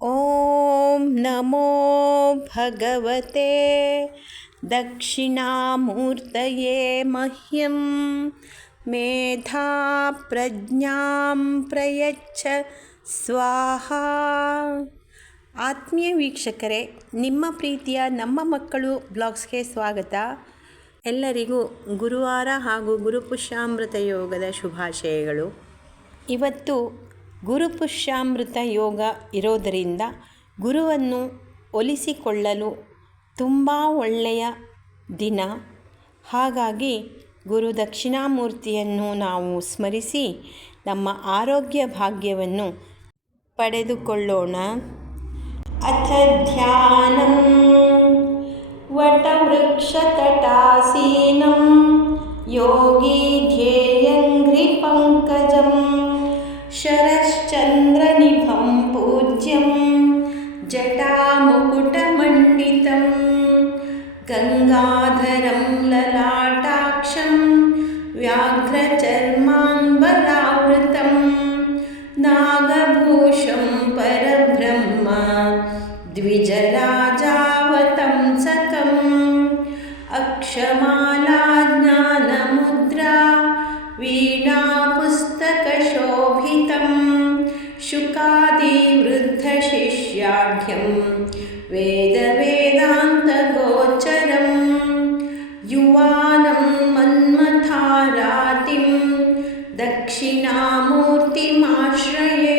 ॐ नमो भगवते दक्षिणामूर्तये मह्यं मेधाप्रज्ञां प्रयच्छ स्वाहा. ಆತ್ಮೀಯ ವೀಕ್ಷಕರೇ, ನಿಮ್ಮ ಪ್ರೀತಿಯ ನಮ್ಮ ಮಕ್ಕಳು ಬ್ಲಾಗ್ಸ್ಗೆ ಸ್ವಾಗತ. ಎಲ್ಲರಿಗೂ ಗುರುವಾರ ಹಾಗೂ ಗುರುಪುಷ್ಯಾಮೃತ ಯೋಗದ ಶುಭಾಶಯಗಳು. ಇವತ್ತು ಗುರುಪುಷ್ಯಾಮೃತ ಯೋಗ ಇರೋದರಿಂದ ಗುರುವನ್ನು ಒಲಿಸಿಕೊಳ್ಳಲು ತುಂಬ ಒಳ್ಳೆಯ ದಿನ. ಹಾಗಾಗಿ ಗುರು ದಕ್ಷಿಣಾಮೂರ್ತಿಯನ್ನು ನಾವು ಸ್ಮರಿಸಿ ನಮ್ಮ ಆರೋಗ್ಯ ಭಾಗ್ಯವನ್ನು ಪಡೆದುಕೊಳ್ಳೋಣ. ಅಥ ಧ್ಯಾನಂ ವಟವೃಕ್ಷತಟಾಸೀನಂ ಯೋಗಿ ಧ್ಯೇಯಂಘ್ರಿ ಪಂಕಜಂ ಶರಶ್ಚಂದ್ರನಿಭಂ ಪೂಜ್ಯಂ ಜಟಾಮುಕುಟಮಂಡಿತಂ ಗಂಗಾಧರಂ ಲಲಾಟಾಕ್ಷಂ ವ್ಯಾಘ್ರಚರ್ಮಾಂಬರಾವೃತಂ ನಾಗಭೂಷಂ ಪರಬ್ರಹ್ಮ ದ್ವಿಜರಾಜಾವತಂಸಕಂ ಅಕ್ಷಮಾಲಾ ಜ್ಞಾನಮುದ್ರಾ ವೀಣಾಪುಸ್ತಕಶೋಭಿತಂ ಶುಕಾದಿವೃದ್ಧಶಿಷ್ಯಾಢ್ಯಂ ವೇದಾಂತಗೋಚರಂ ಯುವಾನಂ ಮನ್ಮಥಾರಾತಿಂ ದಕ್ಷಿಣಾಮೂರ್ತಿಮಾಶ್ರಯೇ.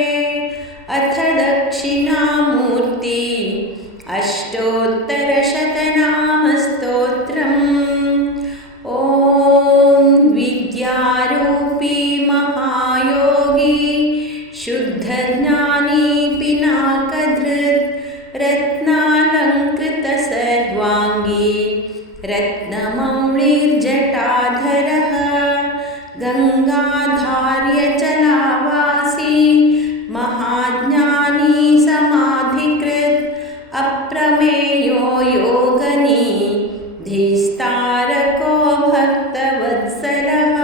ಅಥ ದಕ್ಷಿಣಾಮೂರ್ತಿ ಅಷ್ಟೋತ್ತರಶತನಾಮಸ್ತೋತ್ರಂ. ಓಂ ವಿದ್ಯಾರೂಪಿ ಮಹಾಯೋಗಿ ಶುದ್ಧಜ್ಞಾನಿ ಪಿನಾಕಧೃತ್ ರತ್ನಾಲಂಕೃತ ಸರ್ವಾಂಗಿ ರತ್ನಮೌಳಿರ್ಜಟಾಧರಃ ಗಂಗಾಧಾರ್ಯಚಲಾವಾಸಿ ಮಹಾಜ್ಞಾನಿ ಸಮಾಧಿಕೃತ್ ಅಪ್ರಮೇಯೋ ಯೋಗನಿ ಧೀಸ್ತಾರಕೋ ಭಕ್ತವತ್ಸಲಃ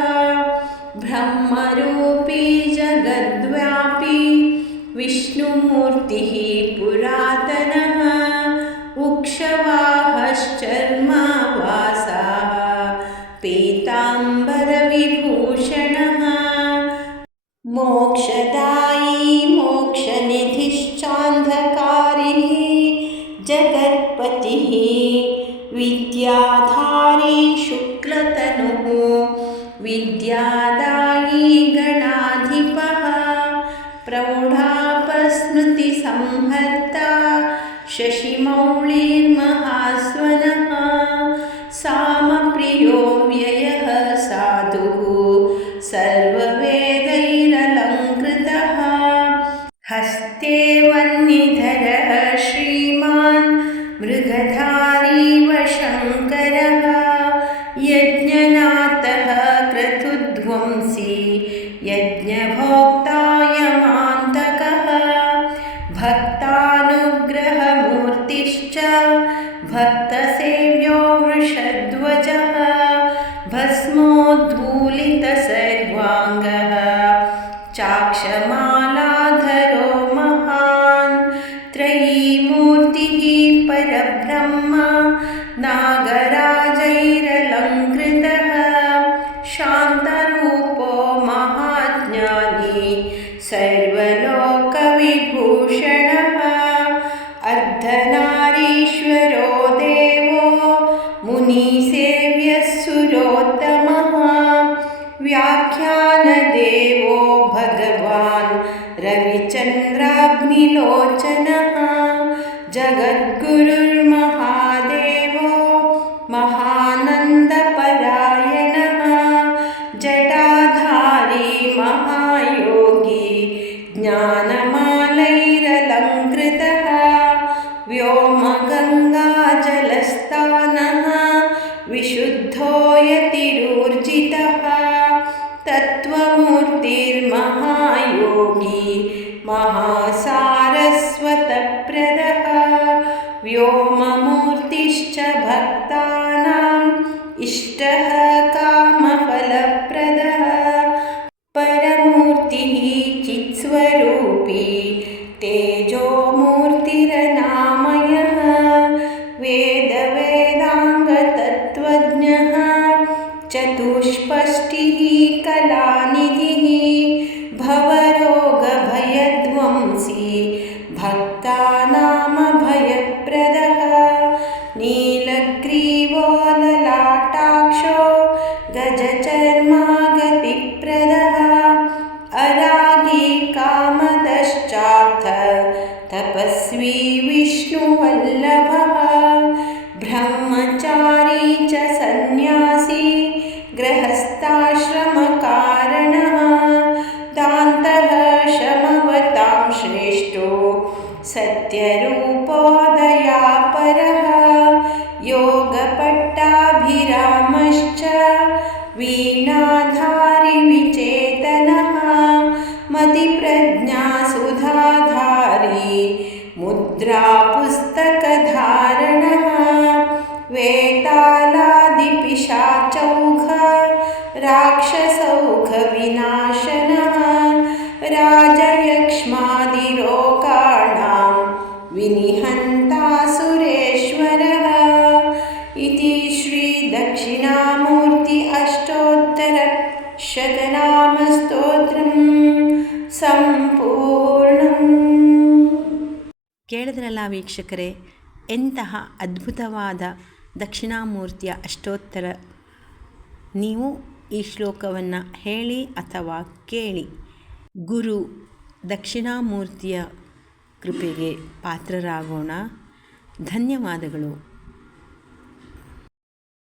ಬ್ರಹ್ಮರೂಪಿ ಜಗದ್ವ್ಯಾಪಿ ವಿಷ್ಣುಮೂರ್ತಿ ಪುರಾತನಃ ಉಕ್ಷವಾಹಶ್ಚರ್ಮಾವಾಸಃ ಪೀತಾಂಬರವಿಭೂಷಣಃ ಮೋಕ್ಷದಾಯಿ ಮೋಕ್ಷನಿಧಿಶ್ಚಾಂಧಕಾರಿಃ ಜಗತ್ಪತಿಃ ವಿದ್ಯಾಧಾರಿ ಶುಕ್ಲತನುಃ ವಿದ್ಯಾದಾಯಿ ಗಣಾಧಿಪಃ ಪ್ರೌಢಾಪಸ್ಮೃತಿಸಂಹರ್ತಾ ಶಶಿಮೌಳಿರ್ಮಹಾಸ್ವನಃ ಸಾಮಪ್ರಿಯೋ ವ್ಯಯಃ ಸಾಧುಃ ಸರ್ವವೇದೈರಲಂಕೃತಃ ಹಸ್ತೆ ವನ್ನಿಧರಃ ಶ್ರೀಮಾನ್ ಮೃಗಧಾರಿ ವಶಂಕರಃ ಯಜ್ಞನಾಥಃ ಕ್ರತುಧ್ವಂಸಿ ಯಜ್ಞಭೋಕ್ತಾ ಯಮಾಂತಕಃ ಭಕ್ತಾನುಗ್ರಹಮೂರ್ತಿಶ್ಚ ಭಕ್ತಸೇವ್ಯೋ ವೃಷಧ್ವಜಃ ಭಸ್ಮೋದ್ಧೂಲಿತಸರ್ವಾಂಗಃ ಚಾಕ್ಷಮಾಲಾಧರೋ ಮಹಾನ್ ತ್ರಯೀಮೂರ್ತಿಃ ಪರಬ್ರಹ್ಮ ನಾಗರಾಜೈರಲಂಕೃತಃ ಶಾಂತರೂಪೋ ಮಹಾಜ್ಞಾನಿ ಸರ್ವಲೋಕವಿಭೂಷಣಃ ಅರ್ಧನಾರೀಶ್ವರೋ ದೇವೋ ಮುನಿಸೇವ್ಯಃ ಸುರೋತ್ತಮಃ ವ್ಯಾಖ್ಯಾನದೇವೋ ಭಗವಾನ್ ರವಿಚಂದ್ರಾಗ್ನಿಲೋಚನಃ ಜಗದ್ಗುರುರ್ಮಹಾದೇವೋ ಮಹಾನಂದಪರಾಯಣಃ ಜಟಾಧಾರಿ ಮಹಾಯೋಗಿ ಜ್ಞಾನಮಾಲೈರಲಂಕೃತಃ ವ್ಯೋಮಗಂಗಾಜಲಸ್ಥಾನಃ ವಿಶುದ್ಧೋ ಯತಿರೂರ್ಜಿತಃ ತತ್ವಮೂರ್ತಿರ್ಮಹಾಯೋಗಿ ಮಹಾಸಾರಸ್ವತಪ್ರದಃ ವ್ಯೋಮಮೂರ್ತಿಶ್ಚ ಭಕ್ತಾನಾಂ ಇಷ್ಟಃ ಕಾಮಫಲಪ್ರದಃ ಪರಮೂರ್ತಿಃ ಚಿತ್ಸ್ವರೂಪಿ ತೇಜೋಮೂರ್ತಿ भक्तानामभयप्रदः नीलग्रीवो ललाटाक्षो गजचर्मागतिप्रदः अरागी कामदश्चार्थ तपस्वी विष्णुवल्लभः ब्रह्मचारी च सन्न्यासी गृहस्थाश्रमकारणः दान्तः शमवतां श्रेष्ठो सत्यरूपो दयापरः योगपट्टाभिरामश्च वीणाधारी विचेतनः मतिप्रज्ञासुधाधारी मुद्रापुस्तकधारणः वेतालादिपिशाचौघ राक्षसौघविनाशनः राजयक्ष्मादिलोकाणां विनिहन्तासुरेश्वरः इति श्रीदक्षिणामूर्ति अष्टोत्तरशतनामस्तोत्रं ಸಂಪೂರ್ಣಂ. ಕೇಳಿದ್ರಲ್ಲ ವೀಕ್ಷಕರೇ, ಎಂತಹ ಅದ್ಭುತವಾದ ದಕ್ಷಿಣಾಮೂರ್ತಿಯ ಅಷ್ಟೋತ್ತರ. ನೀವು ಈ ಶ್ಲೋಕವನ್ನು ಹೇಳಿ ಅಥವಾ ಕೇಳಿ ಗುರು ದಕ್ಷಿಣಾಮೂರ್ತಿಯ ಕೃಪೆಗೆ ಪಾತ್ರರಾಗೋಣ. ಧನ್ಯವಾದಗಳು.